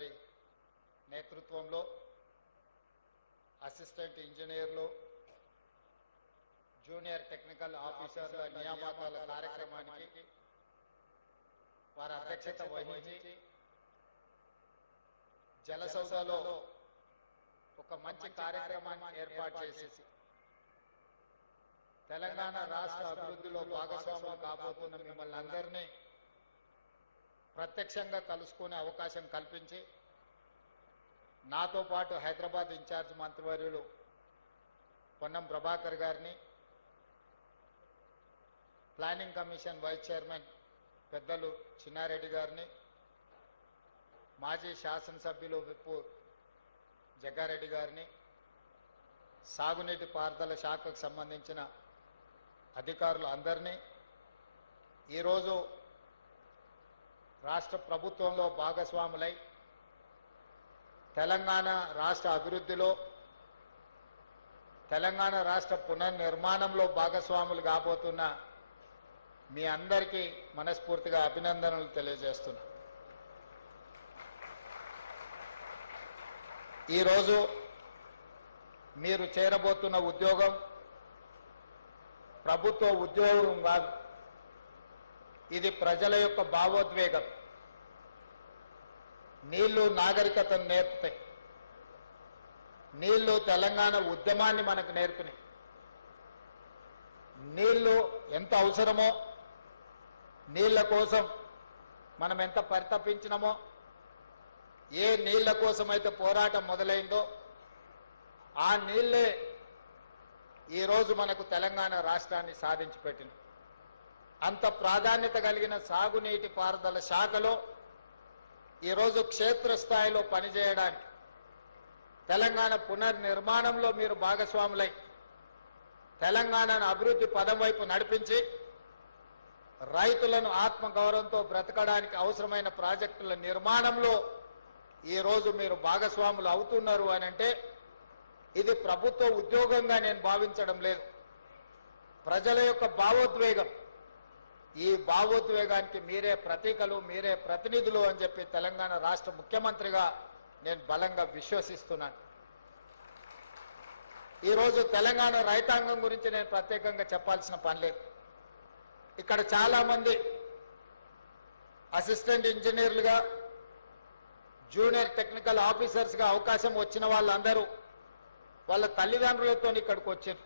గారి నేతృత్వంలో అసిస్టెంట్ ఇంజనీర్లు జూనియర్ టెక్నికల్ ఆఫీసర్ల నియామకాల కార్యక్రమానికి వారి అధ్యక్షత వహించి జలసౌధలో ఒక మంచి కార్యక్రమాన్ని ఏర్పాటు చేసి తెలంగాణ రాష్ట్ర అభివృద్ధిలో భాగస్వాములు కాబోతున్న మిమ్మల్ని అందరినీ ప్రత్యక్షంగా కలుసుకునే అవకాశం కల్పించి నాతో పాటు హైదరాబాద్ ఇన్ఛార్జ్ మంత్రివర్యులు పొన్నం ప్రభాకర్ గారిని, ప్లానింగ్ కమిషన్ వైస్ చైర్మన్ పెద్దలు చిన్నారెడ్డి గారిని, మాజీ శాసనసభ్యులు విప్పు జగ్గారెడ్డి గారిని, సాగునీటి పారుదల శాఖకు సంబంధించిన అధికారులు అందరినీ ఈరోజు రాష్ట్ర ప్రభుత్వంలో భాగస్వాములై తెలంగాణ రాష్ట్ర అభివృద్ధిలో, తెలంగాణ రాష్ట్ర పునర్నిర్మాణంలో భాగస్వాములు కాబోతున్న మీ అందరికీ మనస్ఫూర్తిగా అభినందనలు తెలియజేస్తున్నా. ఈరోజు మీరు చేరబోతున్న ఉద్యోగం ప్రభుత్వ ఉద్యోగం కాదు, ఇది ప్రజల యొక్క భావోద్వేగం. నీళ్లు నాగరికతను నేర్పుతాయి, నీళ్లు తెలంగాణ ఉద్యమాన్ని మనకు నేర్పినాయి. నీళ్లు ఎంత అవసరమో, నీళ్ల కోసం మనం ఎంత పరితపించినామో, ఏ నీళ్ల కోసమైతే పోరాటం మొదలైందో ఆ నీళ్లే ఈరోజు మనకు తెలంగాణ రాష్ట్రాన్ని సాధించి పెట్టింది. అంత ప్రాధాన్యత కలిగిన సాగునీటి పారుదల శాఖలో ఈరోజు క్షేత్రస్థాయిలో పనిచేయడానికి, తెలంగాణ పునర్నిర్మాణంలో మీరు భాగస్వాములై తెలంగాణను అభివృద్ధి పదం వైపు నడిపించి రైతులను ఆత్మగౌరవంతో బ్రతకడానికి అవసరమైన ప్రాజెక్టుల నిర్మాణంలో ఈరోజు మీరు భాగస్వాములు అవుతున్నారు అని అంటే ఇది ప్రభుత్వ ఉద్యోగంగా నేను భావించడం లేదు, ప్రజల యొక్క భావోద్వేగం. ఈ భావోద్వేగానికి మీరే ప్రతీకలు, మీరే ప్రతినిధులు అని చెప్పి తెలంగాణ రాష్ట్ర ముఖ్యమంత్రిగా నేను బలంగా విశ్వసిస్తున్నాను. ఈరోజు తెలంగాణ రైతాంగం గురించి నేను ప్రత్యేకంగా చెప్పాల్సిన పని లేదు. ఇక్కడ చాలామంది అసిస్టెంట్ ఇంజనీర్లుగా, జూనియర్ టెక్నికల్ ఆఫీసర్స్గా అవకాశం వచ్చిన వాళ్ళందరూ వాళ్ళ తల్లిదండ్రులతో ఇక్కడికి వచ్చారు.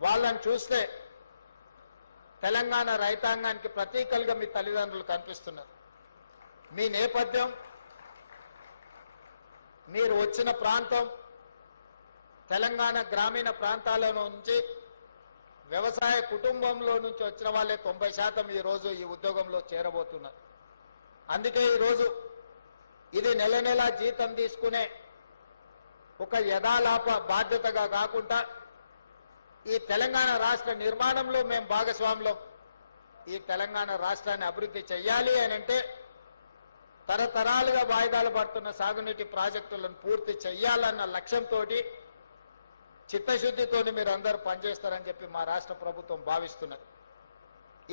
వాళ్ళని చూస్తే తెలంగాణ రైతాంగానికి ప్రతీకలుగా మీ తల్లిదండ్రులు కనిపిస్తున్నారు. మీ నేపథ్యం, మీరు వచ్చిన ప్రాంతం తెలంగాణ గ్రామీణ ప్రాంతాల నుంచి వ్యవసాయ కుటుంబంలో నుంచి వచ్చిన వాళ్ళే 90% ఈరోజు ఈ ఉద్యోగంలో చేరబోతున్నారు. అందుకే ఈరోజు ఇది నెల నెలా జీతం తీసుకునే ఒక యథాలాప బాధ్యతగా కాకుండా ఈ తెలంగాణ రాష్ట్ర నిర్మాణంలో మేము భాగస్వాములం. ఈ తెలంగాణ రాష్ట్రాన్ని అభివృద్ధి చెయ్యాలి అని అంటే తరతరాలుగా వాయిదాలు పడుతున్న సాగునీటి ప్రాజెక్టులను పూర్తి చెయ్యాలన్న లక్ష్యంతో చిత్తశుద్ధితో మీరు అందరూ పనిచేస్తారని చెప్పి మా రాష్ట్ర ప్రభుత్వం భావిస్తున్నది.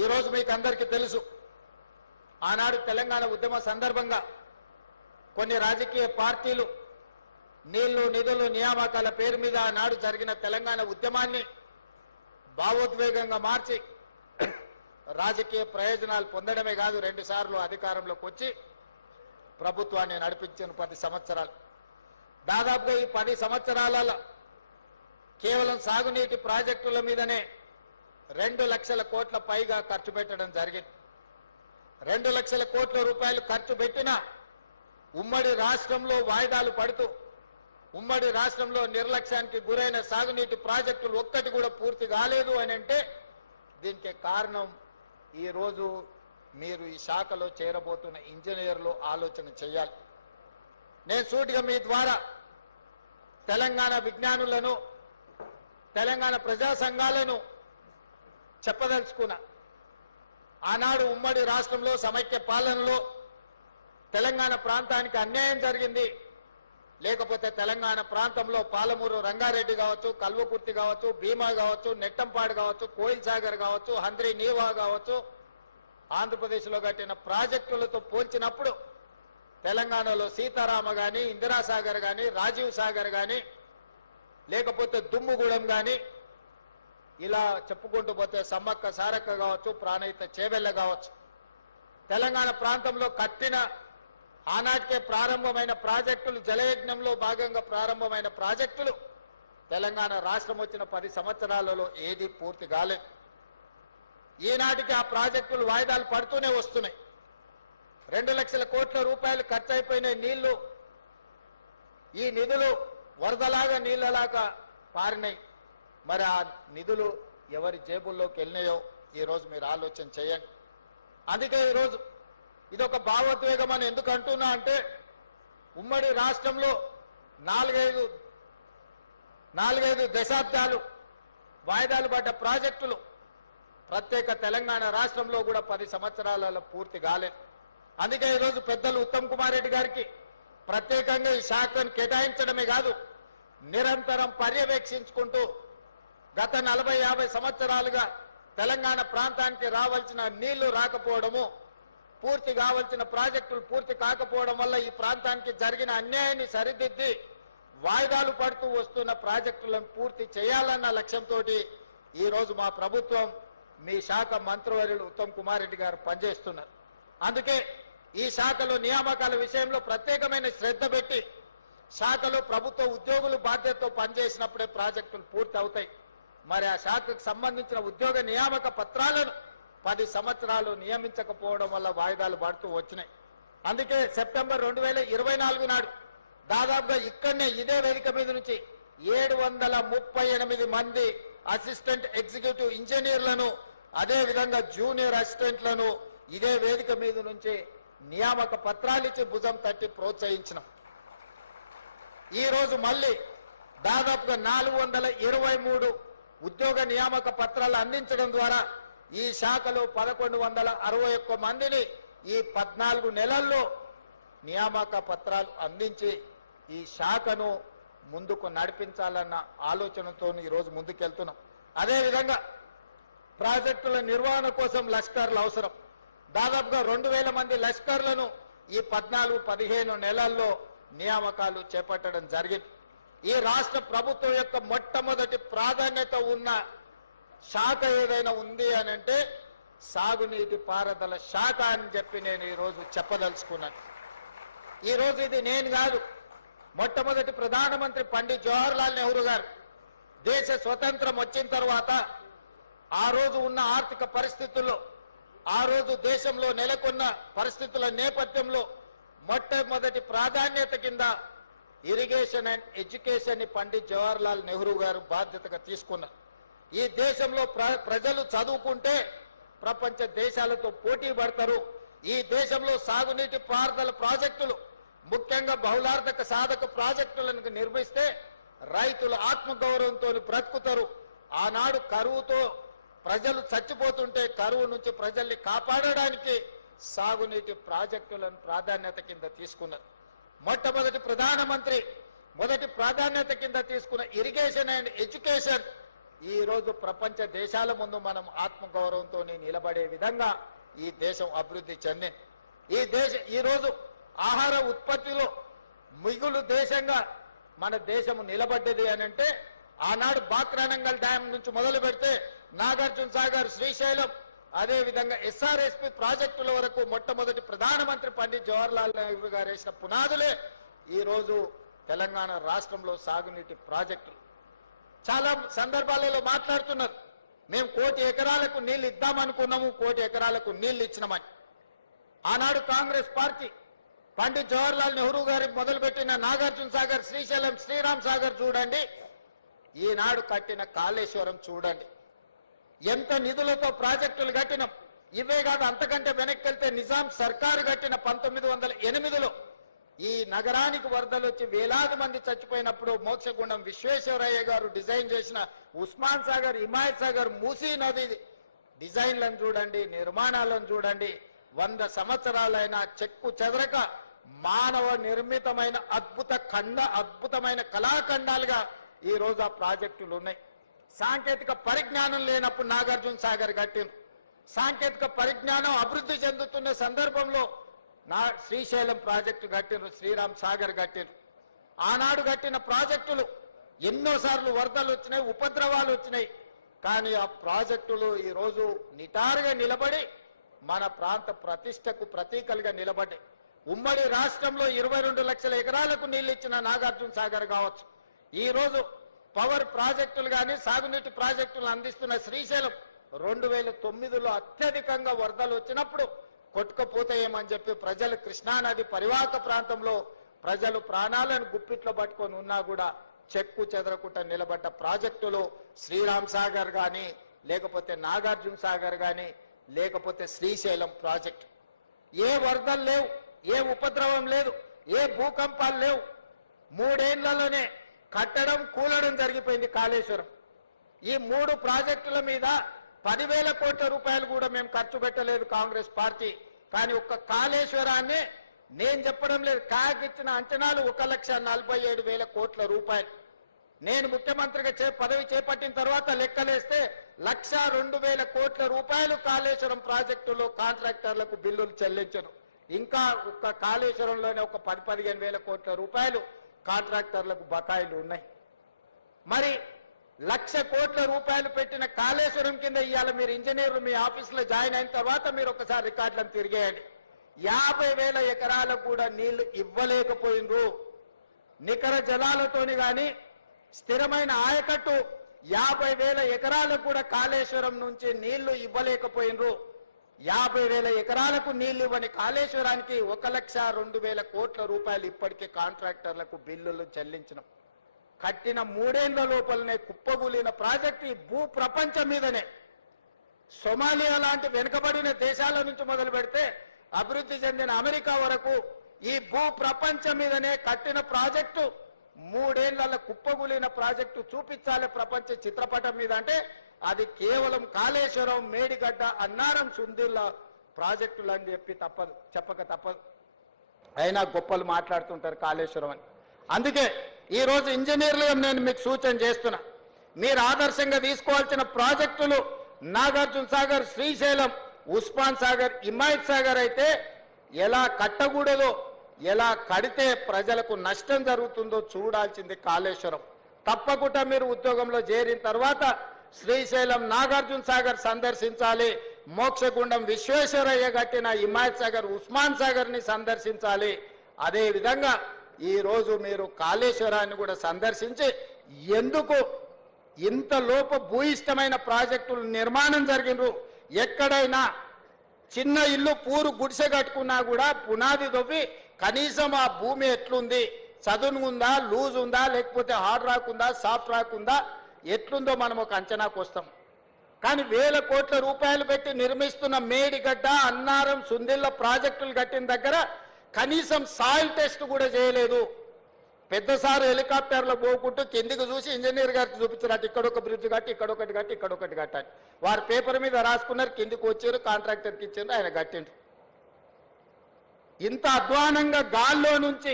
ఈరోజు మీకు అందరికీ తెలుసు, ఆనాడు తెలంగాణ ఉద్యమ సందర్భంగా కొన్ని రాజకీయ పార్టీలు నీళ్లు, నిధులు, నియామకాల పేరు మీద ఆనాడు జరిగిన తెలంగాణ ఉద్యమాన్ని భావోద్వేగంగా మార్చి రాజకీయ ప్రయోజనాలు పొందడమే కాదు 2 సార్లు అధికారంలోకి వచ్చి ప్రభుత్వాన్ని నడిపించిన 10 సంవత్సరాలు. దాదాపుగా ఈ 10 సంవత్సరాలలో కేవలం సాగునీటి ప్రాజెక్టుల మీదనే 2 లక్షల కోట్ల పైగా ఖర్చు పెట్టడం జరిగింది. 2 లక్షల కోట్ల రూపాయలు ఖర్చు పెట్టినా ఉమ్మడి రాష్ట్రంలో వాయిదాలు పడుతూ, ఉమ్మడి రాష్ట్రంలో నిర్లక్ష్యానికి గురైన సాగునీటి ప్రాజెక్టులు ఒక్కటి కూడా పూర్తి కాలేదు అని అంటే దీనికి కారణం ఈరోజు మీరు ఈ శాఖలో చేరబోతున్న ఇంజనీర్లు ఆలోచన చేయాలి. నేను సూటిగా మీ ద్వారా తెలంగాణ విజ్ఞానులను, తెలంగాణ ప్రజా సంఘాలను చెప్పదలుచుకున్నా. ఆనాడు ఉమ్మడి రాష్ట్రంలో సమైక్య పాలనలో తెలంగాణ ప్రాంతానికి అన్యాయం జరిగింది. లేకపోతే తెలంగాణ ప్రాంతంలో పాలమూరు రంగారెడ్డి కావచ్చు, కల్వకుర్తి కావచ్చు, భీమా కావచ్చు, నెట్టంపాడు కావచ్చు, కోయిల్ సాగర్ కావచ్చు, హంద్రీ నీవా కావచ్చు, ఆంధ్రప్రదేశ్లో కట్టిన ప్రాజెక్టులతో పోల్చినప్పుడు తెలంగాణలో సీతారామ కానీ, ఇందిరాసాగర్ కానీ, రాజీవ్ సాగర్ కానీ, లేకపోతే దుమ్ముగూడెం కానీ, ఇలా చెప్పుకుంటూ పోతే సమ్మక్క సారక్క కావచ్చు, ప్రాణహిత చేవెళ్ళ కావచ్చు, తెలంగాణ ప్రాంతంలో కట్టిన ఆనాటికే ప్రారంభమైన ప్రాజెక్టులు, జలయజ్ఞంలో భాగంగా ప్రారంభమైన ప్రాజెక్టులు తెలంగాణ రాష్ట్రం వచ్చిన 10 సంవత్సరాలలో ఏది పూర్తి కాలేదు. ఈనాటికి ఆ ప్రాజెక్టులు వాయిదాలు పడుతూనే వస్తున్నాయి. 2 లక్షల కోట్ల రూపాయలు ఖర్చు అయిపోయినాయి. నీళ్లు, ఈ నిధులు వరదలాగా నీళ్ళలాగా పారినాయి. మరి ఆ నిధులు ఎవరి జేబుల్లోకి వెళ్ళినాయో ఈరోజు మీరు ఆలోచన చేయండి. అందుకే ఈరోజు ఇదొక భావోద్వేగం అని ఎందుకు అంటున్నా అంటే, ఉమ్మడి రాష్ట్రంలో 4-5 దశాబ్దాలు వాయిదాలు పడ్డ ప్రాజెక్టులు ప్రత్యేక తెలంగాణ రాష్ట్రంలో కూడా 10 సంవత్సరాలలో పూర్తి కాలేదు. అందుకే ఈరోజు పెద్దలు ఉత్తమ్ కుమార్ రెడ్డి గారికి ప్రత్యేకంగా ఈ శాఖను కేటాయించడమే కాదు, నిరంతరం పర్యవేక్షించుకుంటూ గత 40-50 సంవత్సరాలుగా తెలంగాణ ప్రాంతానికి రావాల్సిన నీళ్లు రాకపోవడము, పూర్తి కావాల్సిన ప్రాజెక్టులు పూర్తి కాకపోవడం వల్ల ఈ ప్రాంతానికి జరిగిన అన్యాయాన్ని సరిదిద్ది వాయిదాలు పడుతూ వస్తున్న ప్రాజెక్టులను పూర్తి చేయాలన్న లక్ష్యంతో ఈరోజు మా ప్రభుత్వం, మీ శాఖ మంత్రివర్యులు ఉత్తమ్ కుమార్ రెడ్డి గారు పనిచేస్తున్నారు. అందుకే ఈ శాఖలో నియామకాల విషయంలో ప్రత్యేకమైన శ్రద్ధ పెట్టి, శాఖలో ప్రభుత్వ ఉద్యోగులు బాధ్యతతో పనిచేసినప్పుడే ప్రాజెక్టులు పూర్తి అవుతాయి. మరి ఆ శాఖకు సంబంధించిన ఉద్యోగ నియామక పత్రాలను 10 సంవత్సరాలు నియమించకపోవడం వల్ల వాయిదాలు పడుతూ వచ్చినాయి. అందుకే సెప్టెంబర్ 2024 నాడు దాదాపుగా ఇక్కడనే ఇదే వేదిక మీద నుంచి 738 మంది అసిస్టెంట్ ఎగ్జిక్యూటివ్ ఇంజనీర్లను, అదే విధంగా జూనియర్ అసిస్టెంట్లను ఇదే వేదిక మీద నుంచి నియామక పత్రాలిచ్చి భుజం తట్టి ప్రోత్సహించినాం. ఈ రోజు మళ్ళీ దాదాపుగా 423 ఉద్యోగ నియామక పత్రాలు అందించడం ద్వారా ఈ శాఖలో 1161 మందిని ఈ 14 నెలల్లో నియామక పత్రాలు అందించి ఈ శాఖను ముందుకు నడిపించాలన్న ఆలోచనతో ఈరోజు ముందుకెళ్తున్నాం. అదేవిధంగా ప్రాజెక్టుల నిర్వహణ కోసం లష్కర్లు అవసరం. దాదాపుగా 2000 మంది లష్కర్లను ఈ 14-15 నెలల్లో నియామకాలు చేపట్టడం జరిగింది. ఈ రాష్ట్ర ప్రభుత్వం యొక్క మొట్టమొదటి ప్రాధాన్యత ఉన్న శాఖ ఏదైనా ఉంది అని అంటే సాగునీటి పారుదల శాఖ అని చెప్పి నేను ఈరోజు చెప్పదలుచుకున్నాను. ఈరోజు ఇది నేను కాదు, మొట్టమొదటి ప్రధానమంత్రి పండిట్ జవహర్లాల్ నెహ్రూ గారు దేశ స్వతంత్రం వచ్చిన తర్వాత ఆ రోజు ఉన్న ఆర్థిక పరిస్థితుల్లో, ఆ రోజు దేశంలో నెలకొన్న పరిస్థితుల నేపథ్యంలో మొట్టమొదటి ప్రాధాన్యత కింద ఇరిగేషన్ అండ్ ఎడ్యుకేషన్ ని పండిట్ జవహర్లాల్ నెహ్రూ గారు బాధ్యతగా తీసుకున్నారు. ఈ దేశంలో ప్రజలు చదువుకుంటే ప్రపంచ దేశాలతో పోటీ పడతారు. ఈ దేశంలో సాగునీటి పారుదల ప్రాజెక్టులు, ముఖ్యంగా బహుళార్థక సాధక ప్రాజెక్టులను నిర్మిస్తే రైతులు ఆత్మగౌరవంతో బ్రతుకుతారు. ఆనాడు కరువుతో ప్రజలు చచ్చిపోతుంటే కరువు నుంచి ప్రజల్ని కాపాడడానికి సాగునీటి ప్రాజెక్టులను ప్రాధాన్యత కింద తీసుకున్నారు. మొట్టమొదటి ప్రధానమంత్రి మొదటి ప్రాధాన్యత కింద తీసుకున్న ఇరిగేషన్ అండ్ ఎడ్యుకేషన్ ఈ రోజు ప్రపంచ దేశాల ముందు మనం ఆత్మగౌరవంతో నిలబడే విధంగా ఈ దేశం అభివృద్ధి చెందింది. ఈ రోజు ఆహార ఉత్పత్తిలో మిగులు దేశంగా మన దేశం నిలబడ్డది అని అంటే ఆనాడు బాక్రానంగల్ డ్యాం నుంచి మొదలు పెడితే నాగార్జున సాగర్, శ్రీశైలం, అదే విధంగా ఎస్ఆర్ఎస్పి ప్రాజెక్టుల వరకు మొట్టమొదటి ప్రధానమంత్రి పండిట్ జవహర్లాల్ నెహ్రూ గారు వేసిన పునాదులే ఈ రోజు తెలంగాణ రాష్ట్రంలో సాగునీటి ప్రాజెక్టులు. చాలా సందర్భాలలో మాట్లాడుతున్నారు, మేము 1 కోటి ఎకరాలకు నీళ్లు ఇద్దామనుకున్నాము, 1 కోటి ఎకరాలకు నీళ్లు ఇచ్చినామని. ఆనాడు కాంగ్రెస్ పార్టీ పండిట్ జవహర్లాల్ నెహ్రూ గారికి మొదలుపెట్టిన నాగార్జున సాగర్, శ్రీశైలం, శ్రీరామ్ సాగర్ చూడండి, ఈనాడు కట్టిన కాళేశ్వరం చూడండి, ఎంత నిధులతో ప్రాజెక్టులు కట్టినాం. ఇవే కాదు, అంతకంటే వెనక్కి వెళ్తే నిజాం సర్కారు కట్టిన 1908లో ఈ నగరానికి వరదలు వచ్చి వేలాది మంది చచ్చిపోయినప్పుడు మోక్షగుండం విశ్వేశ్వరయ్య గారు డిజైన్ చేసిన ఉస్మాన్ సాగర్, హిమాయత్ సాగర్, మూసీ నది డిజైన్లను చూడండి, నిర్మాణాలను చూడండి. 100 సంవత్సరాలైన చెక్కు చెదరక మానవ నిర్మితమైన అద్భుతమైన కళాఖండాలుగా ఈ రోజు ఆ ప్రాజెక్టులు ఉన్నాయి. సాంకేతిక పరిజ్ఞానం లేనప్పుడు నాగార్జున సాగర్ కట్టింది. సాంకేతిక పరిజ్ఞానం అభివృద్ధి చెందుతున్న సందర్భంలో శ్రీశైలం ప్రాజెక్టు కట్టిరు, శ్రీరామ్ సాగర్ కట్టిరు. ఆనాడు కట్టిన ప్రాజెక్టులు ఎన్నోసార్లు వరదలు వచ్చినాయి, ఉపద్రవాలు వచ్చినాయి. కానీ ఆ ప్రాజెక్టులు ఈరోజు నిటారుగా నిలబడి మన ప్రాంత ప్రతిష్టకు ప్రతీకలుగా నిలబడ్డాయి. ఉమ్మడి రాష్ట్రంలో 22 లక్షల ఎకరాలకు నీళ్లు ఇచ్చిన నాగార్జున సాగర్ కావచ్చు, ఈరోజు పవర్ ప్రాజెక్టులు కానీ సాగునీటి ప్రాజెక్టులు అందిస్తున్న శ్రీశైలం 2009లో అత్యధికంగా వరదలు వచ్చినప్పుడు కొట్టుకుపోతాయేమని చెప్పి ప్రజలు కృష్ణానది పరివాహక ప్రాంతంలో ప్రజలు ప్రాణాలను గుప్పిట్లో పట్టుకొని ఉన్నా కూడా చెక్కు చెదరకుండా నిలబడ్డ ప్రాజెక్టులు శ్రీరామ్ సాగర్ కానీ, లేకపోతే నాగార్జున సాగర్ కానీ, లేకపోతే శ్రీశైలం ప్రాజెక్టు. ఏ వరదలు లేవు, ఏ ఉపద్రవం లేదు, ఏ భూకంపాలు లేవు. 3 ఏళ్లలోనే కట్టడం కూలడం జరిగిపోయింది కాళేశ్వరం. ఈ 3 ప్రాజెక్టుల మీద 10,000 కోట్ల రూపాయలు కూడా మేము ఖర్చు పెట్టలేదు కాంగ్రెస్ పార్టీ. కానీ ఒక్క కాళేశ్వరాన్ని నేను చెప్పడం లేదు, కాగిచ్చిన అంచనాలు 1,47,000 కోట్ల రూపాయలు. నేను ముఖ్యమంత్రిగా పదవి చేపట్టిన తర్వాత లెక్కలేస్తే 1,02,000 కోట్ల రూపాయలు కాళేశ్వరం ప్రాజెక్టులో కాంట్రాక్టర్లకు బిల్లులు చెల్లించను. ఇంకా ఒక్క కాళేశ్వరంలోనే ఒక 10,000-15,000 కోట్ల రూపాయలు కాంట్రాక్టర్లకు బకాయిలు ఉన్నాయి. మరి 1,00,000 కోట్ల రూపాయలు పెట్టిన కాళేశ్వరం కింద ఇవాళ మీరు ఇంజనీర్లు మీ ఆఫీసులో జాయిన్ అయిన తర్వాత మీరు ఒకసారి రికార్డులను తిరిగేయండి. 50,000 ఎకరాలకు కూడా నీళ్లు ఇవ్వలేకపోయినరు. నికర జలాలతోని కానీ స్థిరమైన ఆయకట్టు 50,000 ఎకరాలకు కూడా కాళేశ్వరం నుంచి నీళ్లు ఇవ్వలేకపోయినరు. 50,000 ఎకరాలకు నీళ్లు ఇవ్వని కాళేశ్వరానికి 1,02,000 కోట్ల రూపాయలు ఇప్పటికే కాంట్రాక్టర్లకు బిల్లులు చెల్లించినాం. కట్టిన 3 ఏళ్ల లోపలనే కుప్పగూలిన ప్రాజెక్టు ఈ భూ ప్రపంచం మీదనే. సొమాలియా లాంటి వెనుకబడిన దేశాల నుంచి మొదలు పెడితే అభివృద్ధి చెందిన అమెరికా వరకు ఈ భూ ప్రపంచం మీదనే కట్టిన ప్రాజెక్టు 3 ఏళ్ల కుప్పగూలిన ప్రాజెక్టు చూపించాలి ప్రపంచ చిత్రపటం మీద అంటే అది కేవలం కాళేశ్వరం, మేడిగడ్డ, అన్నారం, సుందిల్ల ప్రాజెక్టులు అని చెప్పక తప్పదు. అయినా గొప్పలు మాట్లాడుతుంటారు కాళేశ్వరం అని. అందుకే ఈరోజు ఇంజనీర్లుగా నేను మీకు సూచన చేస్తున్నా, మీరు ఆదర్శంగా తీసుకోవాల్సిన ప్రాజెక్టులు నాగార్జున సాగర్, శ్రీశైలం, ఉస్మాన్ సాగర్, హిమాయత్ సాగర్ అయితే ఎలా కట్టకూడదో, ఎలా కడితే ప్రజలకు నష్టం జరుగుతుందో చూడాల్సింది కాళేశ్వరం. తప్పకుండా మీరు ఉద్యోగంలో చేరిన తర్వాత శ్రీశైలం, నాగార్జున సాగర్ సందర్శించాలి. మోక్షగుండం విశ్వేశ్వరయ్య కట్టిన హిమాయత్ సాగర్, ఉస్మాన్ సాగర్ని సందర్శించాలి. అదేవిధంగా ఈరోజు మీరు కాళేశ్వరాన్ని కూడా సందర్శించి ఎందుకు ఇంత లోప భూయిష్టమైన ప్రాజెక్టులు నిర్మాణం జరిగినరు, ఎక్కడైనా చిన్న ఇల్లు పూరు గుడిసె కట్టుకున్నా కూడా పునాది తవ్వి కనీసం ఆ భూమి ఎట్లుంది, చదును ఉందా, లూజ్ ఉందా, లేకపోతే హార్డ్ రాక్ ఉందా, సాఫ్ట్ రాక్ ఉందా, ఎట్లుందో మనం ఒక అంచనాకు వస్తాం. కానీ 1,000 కోట్ల రూపాయలు పెట్టి నిర్మిస్తున్న మేడిగడ్డ, అన్నారం, సుందిల్ల ప్రాజెక్టులు కట్టిన దగ్గర కనీసం సాయిల్ టెస్ట్ కూడా చేయలేదు. పెద్దసారి హెలికాప్టర్లో పోకుంటూ కిందికి చూసి ఇంజనీర్ గారికి చూపించారు, ఇక్కడొక బ్రిడ్జ్ కట్టి, ఇక్కడొకటి కట్టి, ఇక్కడొకటి కట్టాలి. వారు పేపర్ మీద రాసుకున్నారు, కిందికి వచ్చారు, కాంట్రాక్టర్కి ఇచ్చారు, ఆయన కట్టిండ్రు. ఇంత అధ్వానంగా గాల్లో నుంచి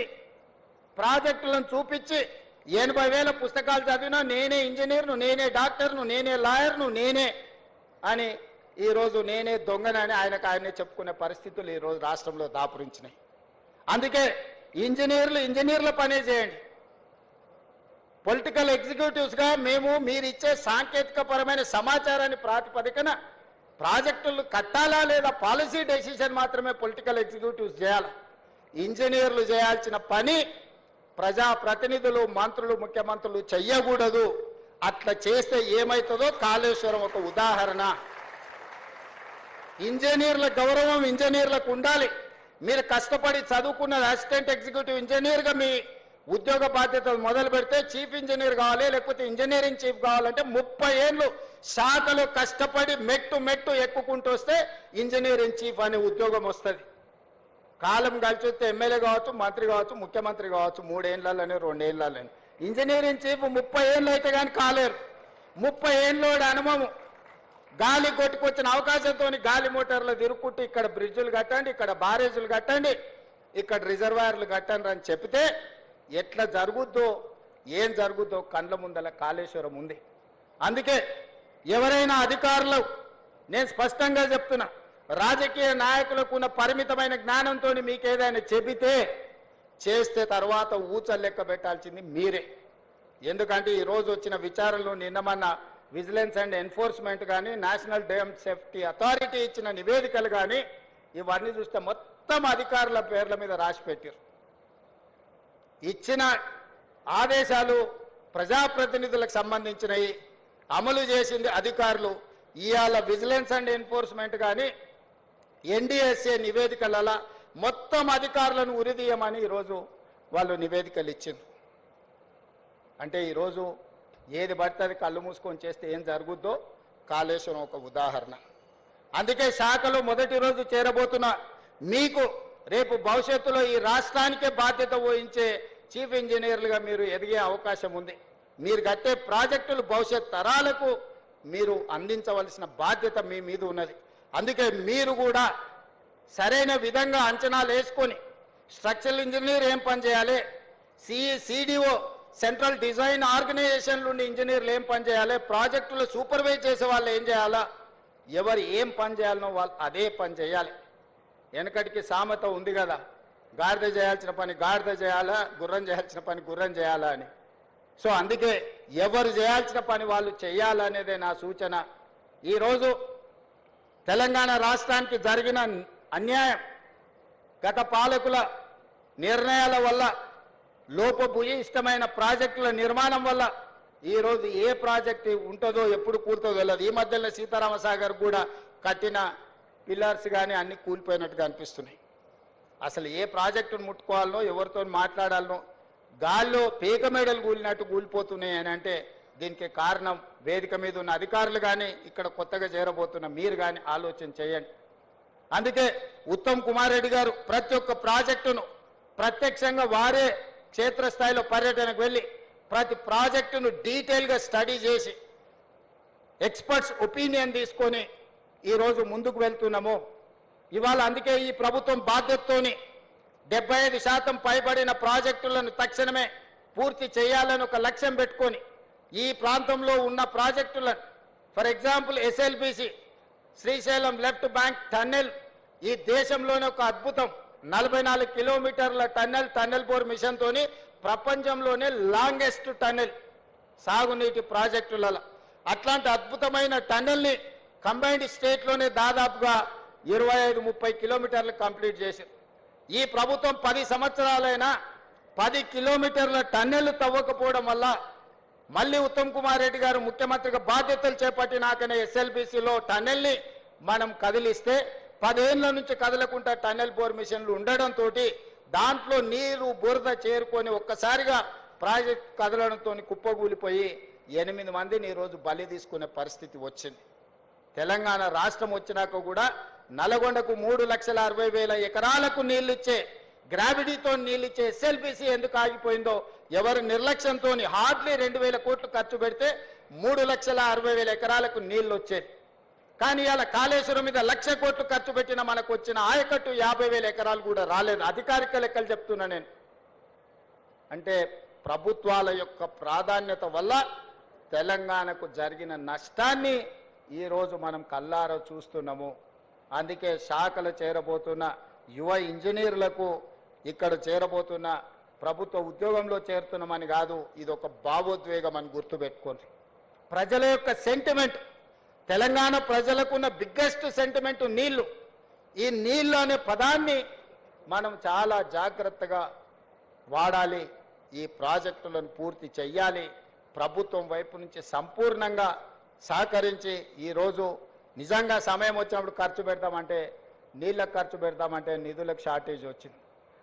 ప్రాజెక్టులను చూపించి 80,000 పుస్తకాలు చదివినా నేనే ఇంజనీర్ను, నేనే డాక్టర్ను, నేనే లాయర్ను, నేనే అని ఈరోజు నేనే దొంగనని ఆయనే చెప్పుకునే పరిస్థితులు ఈరోజు రాష్ట్రంలో దాపురించినాయి. అందుకే ఇంజనీర్ల పనే చేయండి. పొలిటికల్ ఎగ్జిక్యూటివ్స్గా మీరు ఇచ్చే సాంకేతిక పరమైన సమాచారాన్ని ప్రాతిపదికన ప్రాజెక్టులు కట్టాలా లేదా పాలసీ డెసిషన్ మాత్రమే పొలిటికల్ ఎగ్జిక్యూటివ్స్ చేయాలి. ఇంజనీర్లు చేయాల్సిన పని ప్రజాప్రతినిధులు, మంత్రులు, ముఖ్యమంత్రులు చెయ్యకూడదు. అట్లా చేస్తే ఏమవుతుందో కాళేశ్వరం ఒక ఉదాహరణ. ఇంజనీర్ల గౌరవం ఇంజనీర్లకు ఉండాలి. మీరు కష్టపడి చదువుకున్న అసిస్టెంట్ ఎగ్జిక్యూటివ్ ఇంజనీర్గా మీ ఉద్యోగ బాధ్యతలు మొదలు పెడితే చీఫ్ ఇంజనీర్ కావాలి, లేకపోతే ఇంజనీరింగ్ చీఫ్ కావాలంటే 30 ఏళ్ళు శాఖలో కష్టపడి మెట్టు ఎక్కుకుంటూ వస్తే ఇంజనీరింగ్ చీఫ్ అనే ఉద్యోగం వస్తుంది. కాలం కలిసి వస్తే ఎమ్మెల్యే కావచ్చు, మంత్రి కావచ్చు, ముఖ్యమంత్రి కావచ్చు, 3 ఏళ్లలోనే 2 ఏళ్లలోనే. ఇంజనీరింగ్ చీఫ్ 30 ఏళ్ళు అయితే కానీ కాలేరు. 30 ఏళ్ళోడి అనుభవం, గాలి కొట్టుకొచ్చిన అవకాశంతో గాలి మోటార్లు తిరుక్కుంటూ ఇక్కడ బ్రిడ్జులు కట్టండి, ఇక్కడ బారేజులు కట్టండి, ఇక్కడ రిజర్వాయర్లు కట్టండి అని చెప్తే ఎట్లా జరుగుద్దో, ఏం జరుగుద్దో కళ్ళ ముందల కాళేశ్వరం ఉంది. అందుకే ఎవరైనా అధికారులు, నేను స్పష్టంగా చెప్తున్నా, రాజకీయ నాయకులకు ఉన్న పరిమితమైన జ్ఞానంతో మీకు ఏదైనా చెబితే చేస్తే తర్వాత ఊచలు లెక్క పెట్టాల్సింది మీరే. ఎందుకంటే ఈరోజు వచ్చిన విచారణలు నిన్నమన్న విజిలెన్స్ అండ్ ఎన్ఫోర్స్మెంట్ కానీ నేషనల్ డ్యామ్ సేఫ్టీ అథారిటీ ఇచ్చిన నివేదికలు కానీ ఇవన్నీ చూస్తే మొత్తం అధికారుల పేర్ల మీద రాసి పెట్టారు. ఇచ్చిన ఆదేశాలు ప్రజాప్రతినిధులకు సంబంధించినవి, అమలు చేసింది అధికారులు. ఇవాళ విజిలెన్స్ అండ్ ఎన్ఫోర్స్మెంట్ కానీ ఎన్డీఎస్ఏ నివేదికలలో మొత్తం అధికారులను ఉరిదీయమని ఈరోజు వాళ్ళు నివేదికలు ఇచ్చింది. అంటే ఈరోజు ఏది పడితే అది కళ్ళు మూసుకొని చేస్తే ఏం జరుగుద్దో కాళేశ్వరం ఒక ఉదాహరణ. అందుకే శాఖలో మొదటి రోజు చేరబోతున్న మీకు రేపు భవిష్యత్తులో ఈ రాష్ట్రానికే బాధ్యత వహించే చీఫ్ ఇంజనీర్లుగా మీరు ఎదిగే అవకాశం ఉంది. మీరు కట్టే ప్రాజెక్టులు భవిష్యత్ తరాలకు మీరు అందించవలసిన బాధ్యత మీ మీద ఉన్నది. అందుకే మీరు కూడా సరైన విధంగా అంచనాలు వేసుకొని స్ట్రక్చరల్ ఇంజనీర్ ఏం పని చేయాలి, సిడిఓ సెంట్రల్ డిజైన్ ఆర్గనైజేషన్లు ఉండి ఇంజనీర్లు ఏం పని చేయాలి, ప్రాజెక్టులు సూపర్వైజ్ చేసే వాళ్ళు ఏం చేయాలా, ఎవరు ఏం పని చేయాలనో వాళ్ళు అదే పని చేయాలి. వెనకటికి సామెత ఉంది కదా, గాడిద చేయాల్సిన పని గాడిద చేయాలా, గుర్రం చేయాల్సిన పని గుర్రం చేయాలా అని. సో అందుకే ఎవరు చేయాల్సిన పని వాళ్ళు చేయాలనేదే నా సూచన. ఈరోజు తెలంగాణ రాష్ట్రానికి జరిగిన అన్యాయం గత పాలకుల నిర్ణయాల వల్ల, లోపభూయిష్టమైన ప్రాజెక్టుల నిర్మాణం వల్ల ఈరోజు ఏ ప్రాజెక్టు ఉంటుందో ఎప్పుడు కూలుతుందో తెలియదు. ఈ మధ్యలో సీతారామసాగర్ కూడా కట్టిన పిల్లర్స్ కానీ అన్ని కూలిపోయినట్టుగా అనిపిస్తున్నాయి. అసలు ఏ ప్రాజెక్టును ముట్టుకోవాలనో ఎవరితో మాట్లాడాలనో గాల్లో పీక మేడలు కూలినట్టు కూలిపోతున్నాయి అని అంటే దీనికి కారణం వేదిక మీద ఉన్న అధికారులు కానీ ఇక్కడ కొత్తగా చేరబోతున్న మీరు కానీ ఆలోచన చేయండి. అందుకే ఉత్తమ్ కుమార్ రెడ్డి గారు ప్రతి ఒక్క ప్రాజెక్టును ప్రత్యక్షంగా వారే క్షేత్రస్థాయిలో పర్యటనకు వెళ్ళి ప్రతి ప్రాజెక్టును డీటెయిల్గా స్టడీ చేసి ఎక్స్పర్ట్స్ ఒపీనియన్ తీసుకొని ఈరోజు ముందుకు వెళ్తున్నాము. ఇవాళ అందుకే ఈ ప్రభుత్వం బాధ్యతతోని 75% పైబడిన ప్రాజెక్టులను తక్షణమే పూర్తి చేయాలని ఒక లక్ష్యం పెట్టుకొని ఈ ప్రాంతంలో ఉన్న ప్రాజెక్టులను, for example SLBC Srisailam left bank tunnel ఈ దేశంలోనే ఒక అద్భుతం. 44 కిలోమీటర్ల టన్నెల్ బోర్ మిషన్తోని ప్రపంచంలోనే లాంగెస్ట్ టన్నెల్ సాగునీటి ప్రాజెక్టులలో. అట్లాంటి అద్భుతమైన టన్నెల్ని కంబైన్డ్ స్టేట్లోనే దాదాపుగా 25-30 కిలోమీటర్లు కంప్లీట్ చేశారు. ఈ ప్రభుత్వం 10 సంవత్సరాలైనా 10 కిలోమీటర్ల టన్నెల్ తవ్వకపోవడం వల్ల మళ్ళీ ఉత్తమ్ కుమార్ రెడ్డి గారు ముఖ్యమంత్రిగా బాధ్యతలు చేపట్టినాకనే ఎస్ఎల్బిసిలో టన్నెల్ని మనం కదిలిస్తే 10 ఏళ్ల నుంచి కదలకుండా టన్నెల్ బోర్ మిషన్లు ఉండడంతో దాంట్లో నీరు బురద చేరుకొని ఒక్కసారిగా ప్రాజెక్ట్ కదలడంతో కుప్పగూలిపోయి 8 మందిని ఈరోజు బలి తీసుకునే పరిస్థితి వచ్చింది. తెలంగాణ రాష్ట్రం వచ్చినాక కూడా నల్గొండకు 3,60,000 ఎకరాలకు నీళ్ళిచ్చే గ్రావిటీతో నీళ్ళిచ్చే ఎస్ఎల్బిసి ఎందుకు ఆగిపోయిందో ఎవరు నిర్లక్ష్యంతో హార్డ్లీ 2,000 కోట్లు ఖర్చు పెడితే 3,60,000 ఎకరాలకు నీళ్లు వచ్చేది. కానీ ఇలా కాళేశ్వరం మీద 1,00,000 కోట్లు ఖర్చు పెట్టిన మనకు వచ్చిన ఆయకట్టు 50,000 ఎకరాలు కూడా రాలేదు. అధికారిక లెక్కలు చెప్తున్నా నేను. అంటే ప్రభుత్వాల యొక్క ప్రాధాన్యత వల్ల తెలంగాణకు జరిగిన నష్టాన్ని ఈరోజు మనం కళ్ళారా చూస్తున్నాము. అందుకే శాఖలు చేరబోతున్న యువ ఇంజనీర్లకు, ఇక్కడ చేరబోతున్న ప్రభుత్వ ఉద్యోగంలో చేరుతున్నామని కాదు, ఇది ఒక భావోద్వేగం అని గుర్తుపెట్టుకోండి. ప్రజల యొక్క సెంటిమెంట్, తెలంగాణ ప్రజలకున్న బిగ్గెస్ట్ సెంటిమెంట్ నీళ్లు. ఈ నీళ్లు అనే పదాన్ని మనం చాలా జాగ్రత్తగా వాడాలి. ఈ ప్రాజెక్టులను పూర్తి చెయ్యాలి. ప్రభుత్వం వైపు నుంచి సంపూర్ణంగా సహకరించి ఈరోజు నిజంగా సమయం వచ్చినప్పుడు ఖర్చు పెడతామంటే, నీళ్ళకు ఖర్చు పెడతామంటే నిధులకు షార్టేజ్ వచ్చింది.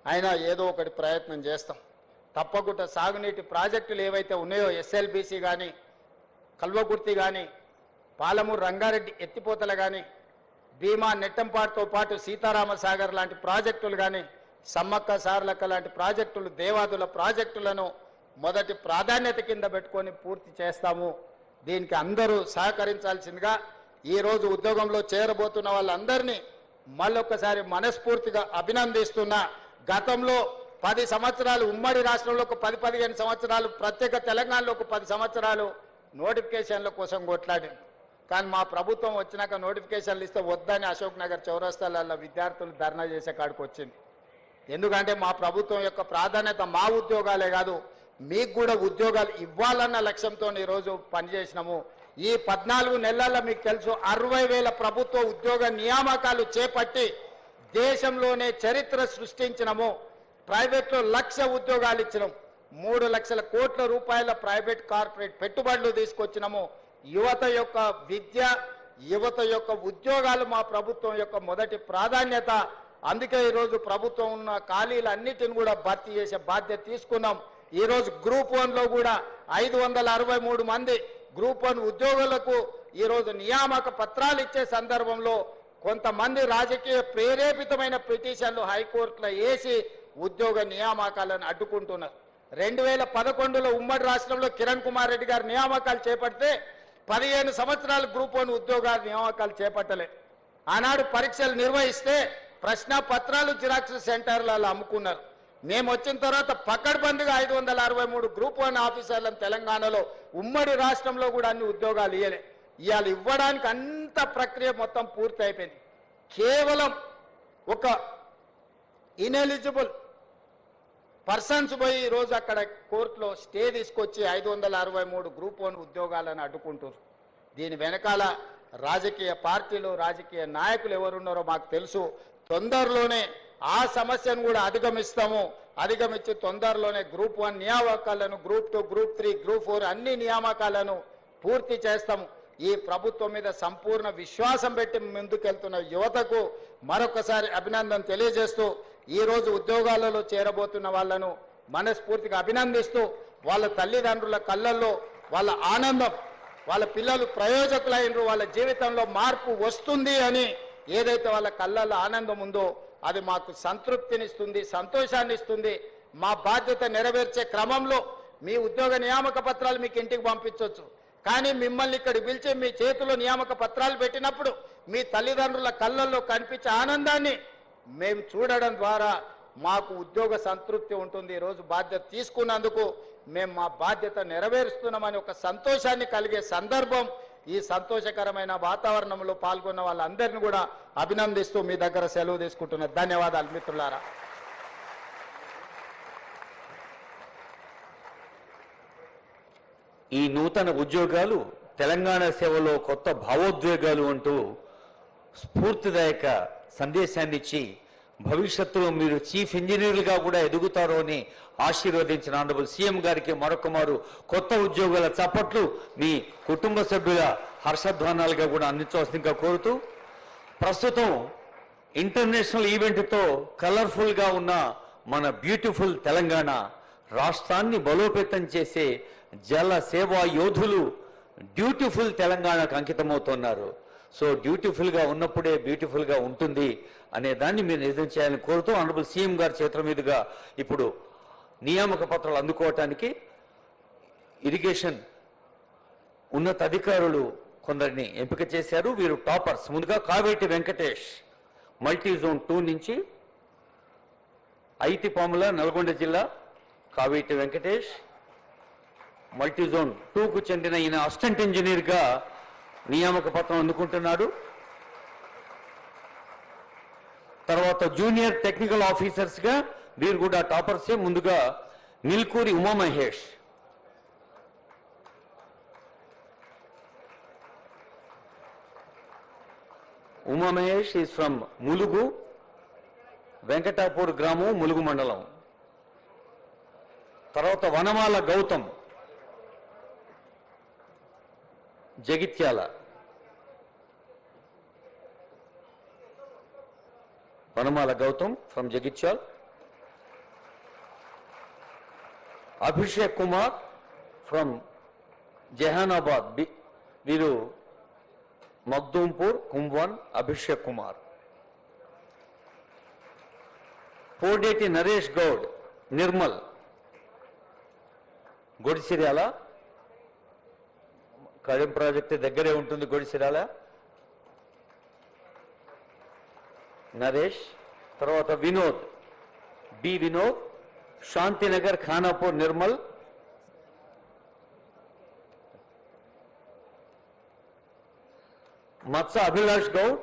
అయినా ఏదో ఒకటి ప్రయత్నం చేస్తాం. తప్పకుండా సాగునీటి ప్రాజెక్టులు ఏవైతే ఉన్నాయో ఎస్ఎల్బిసి కానీ, కల్వకుర్తి కానీ, పాలమూరు రంగారెడ్డి ఎత్తిపోతలు కానీ, భీమా నెట్టంపాటుతో పాటు సీతారామసాగర్ లాంటి ప్రాజెక్టులు కానీ, సమ్మక్క సారలక్క లాంటి ప్రాజెక్టులు, దేవాదుల ప్రాజెక్టులను మొదటి ప్రాధాన్యత కింద పెట్టుకొని పూర్తి చేస్తాము. దీనికి అందరూ సహకరించాల్సిందిగా ఈరోజు ఉద్యోగంలో చేరబోతున్న వాళ్ళందరినీ మళ్ళొక్కసారి మనస్ఫూర్తిగా అభినందిస్తున్నా. గతంలో 10 సంవత్సరాలు ఉమ్మడి రాష్ట్రంలో ఒక 10-15 సంవత్సరాలు, ప్రత్యేక తెలంగాణలో ఒక 10 సంవత్సరాలు నోటిఫికేషన్ల కోసం కొట్లాడారు. కానీ మా ప్రభుత్వం వచ్చినాక నోటిఫికేషన్లు ఇస్తే వద్దని అశోక్ నగర్ చౌరస్తాలలో విద్యార్థులు ధర్నా చేసే కాడికి వచ్చింది. ఎందుకంటే మా ప్రభుత్వం యొక్క ప్రాధాన్యత మా ఉద్యోగాలే కాదు, మీకు కూడా ఉద్యోగాలు ఇవ్వాలన్న లక్ష్యంతో ఈరోజు పనిచేసినాము. ఈ 14 నెలల్లో మీకు తెలుసు 60,000 ప్రభుత్వ ఉద్యోగ నియామకాలు చేపట్టి దేశంలోనే చరిత్ర సృష్టించినము. ప్రైవేట్లో 1,00,000 ఉద్యోగాలు ఇచ్చినాము. 3 లక్షల కోట్ల రూపాయల ప్రైవేట్ కార్పొరేట్ పెట్టుబడులు తీసుకొచ్చినాము. యువత యొక్క విద్య, యువత యొక్క ఉద్యోగాలు మా ప్రభుత్వం యొక్క మొదటి ప్రాధాన్యత. అందుకే ఈరోజు ప్రభుత్వం ఉన్న ఖాళీలన్నిటిని కూడా భర్తీ చేసే బాధ్యత తీసుకున్నాం. ఈరోజు గ్రూప్ 1లో కూడా 563 మంది గ్రూప్ 1 ఉద్యోగులకు ఈరోజు నియామక పత్రాలు ఇచ్చే సందర్భంలో కొంతమంది రాజకీయ ప్రేరేపితమైన పిటిషన్లు హైకోర్టులో వేసి ఉద్యోగ నియామకాలను అడ్డుకుంటున్నారు. 2011లో ఉమ్మడి రాష్ట్రంలో కిరణ్ కుమార్ రెడ్డి గారు నియామకాలు చేపడితే 15 సంవత్సరాలు గ్రూప్ 1 ఉద్యోగాల నియామకాలు చేపట్టలే. ఆనాడు పరీక్షలు నిర్వహిస్తే ప్రశ్న పత్రాలు జిరాక్స్ సెంటర్లలో అమ్ముకున్నారు. మేము వచ్చిన తర్వాత పకడ్బందీగా 563 గ్రూప్ 1 ఆఫీసర్లను తెలంగాణలో ఉమ్మడి రాష్ట్రంలో కూడా అన్ని ఉద్యోగాలు ఇవ్వలే. ఇవాళ ఇవ్వడానికి అంత ప్రక్రియ మొత్తం పూర్తి అయిపోయింది. కేవలం ఒక ఇనెలిజిబుల్ పర్సన్స్ పోయి ఈరోజు అక్కడ కోర్టులో స్టే తీసుకొచ్చి 563 గ్రూప్ 1 ఉద్యోగాలను అడ్డుకుంటారు. దీని వెనకాల రాజకీయ పార్టీలు, రాజకీయ నాయకులు ఎవరున్నారో మాకు తెలుసు. తొందరలోనే ఆ సమస్యను కూడా అధిగమిస్తాము. అధిగమించి తొందరలోనే గ్రూప్ 1 నియామకాలను, గ్రూప్ 2, గ్రూప్ 3, గ్రూప్ 4 అన్ని నియామకాలను పూర్తి చేస్తాము. ఈ ప్రభుత్వం మీద సంపూర్ణ విశ్వాసం పెట్టి ముందుకెళ్తున్న యువతకు మరొకసారి అభినందన తెలియజేస్తూ, ఈరోజు ఉద్యోగాలలో చేరబోతున్న వాళ్ళను మనస్ఫూర్తిగా అభినందిస్తూ, వాళ్ళ తల్లిదండ్రుల కళ్ళల్లో వాళ్ళ ఆనందం, వాళ్ళ పిల్లలు ప్రయోజకులైనరు, వాళ్ళ జీవితంలో మార్పు వస్తుంది అని ఏదైతే వాళ్ళ కళ్ళల్లో ఆనందం ఉందో అది మాకు సంతృప్తినిస్తుంది, సంతోషాన్ని ఇస్తుంది. మా బాధ్యత నెరవేర్చే క్రమంలో మీ ఉద్యోగ నియామక పత్రాలు మీకు ఇంటికి పంపించవచ్చు. కానీ మిమ్మల్ని ఇక్కడ పిలిచి మీ చేతిలో నియామక పత్రాలు పెట్టినప్పుడు మీ తల్లిదండ్రుల కళ్ళల్లో కనిపించే ఆనందాన్ని మేము చూడడం ద్వారా మాకు ఉద్యోగ సంతృప్తి ఉంటుంది. ఈరోజు బాధ్యత తీసుకున్నందుకు మేము మా బాధ్యత నెరవేరుస్తున్నామని ఒక సంతోషాన్ని కలిగే సందర్భం. ఈ సంతోషకరమైన వాతావరణంలో పాల్గొన్న వాళ్ళందరినీ కూడా అభినందిస్తూ మీ దగ్గర సెలవు తీసుకుంటున్నా. ధన్యవాదాలు మిత్రులారా. ఈ నూతన ఉద్యోగాలు తెలంగాణ సేవలో కొత్త భావోద్వేగాలు అంటూ స్ఫూర్తిదాయక సందేశాన్ని ఇచ్చి భవిష్యత్తులో మీరు చీఫ్ ఇంజనీర్లుగా కూడా ఎదుగుతారో అని ఆశీర్వదించిన ఆనరబుల్ సీఎం గారికి మరొకమారు కొత్త ఉద్యోగాల చప్పట్లు మీ కుటుంబ సభ్యుల హర్షధ్వానాలుగా కూడా అందించవలసిందిగా కోరుతూ, ప్రస్తుతం ఇంటర్నేషనల్ ఈవెంట్తో కలర్ఫుల్గా ఉన్న మన బ్యూటిఫుల్ తెలంగాణ రాష్ట్రాన్ని బలోపేతం చేసే జల సేవా యోధులు డ్యూటిఫుల్ తెలంగాణకు అంకితమవుతున్నారు. సో డ్యూటిఫుల్గా ఉన్నప్పుడే బ్యూటిఫుల్గా ఉంటుంది అనే దాన్ని మీరు నిజం చేయాలని కోరుతూ, ఆనరబుల్ సీఎం గారి చేతుల మీదుగా ఇప్పుడు నియామక పత్రాలు అందుకోవటానికి ఇరిగేషన్ ఉన్నత అధికారులు కొందరిని ఎంపిక చేశారు. వీరు టాపర్స్. ముందుగా కావేటి వెంకటేష్ మల్టీ జోన్ 2 నుంచి, ఐతిపాముల నల్గొండ జిల్లా కావేటి వెంకటేష్ మల్టీ జోన్ 2కు చెందిన ఈయన అసిస్టెంట్ ఇంజనీర్గా నియామక పత్రం అందుకుంటున్నాడు. తర్వాత జూనియర్ టెక్నికల్ ఆఫీసర్స్గా వీరు కూడా టాపర్సే. ముందుగా నిల్కూరి ఉమామహేష్, ఉమామహేష్ ఈజ్ ఫ్రమ్ ములుగు, వెంకటాపూర్ గ్రామం, ములుగు మండలం. తర్వాత వనమాల గౌతమ్, జగిత్యాల. వనమాల గౌతమ్ ఫ్రమ్ జగిత్యాల్. అభిషేక్ కుమార్ ఫ్రమ్ జహానాబాద్, వీరు మగ్దూంపూర్ కుంభవన్. అభిషేక్ కుమార్. పోడేటి నరేష్ గౌడ్, నిర్మల్, గొడిసిర్యాల. కడెం ప్రాజెక్టు దగ్గరే ఉంటుంది గొడిసిర్యాల. నరేష్. తర్వాత వినోద్, బి వినోద్, శాంతినగర్, ఖానాపూర్, నిర్మల్. మత్స అభిలాష్ గౌడ్,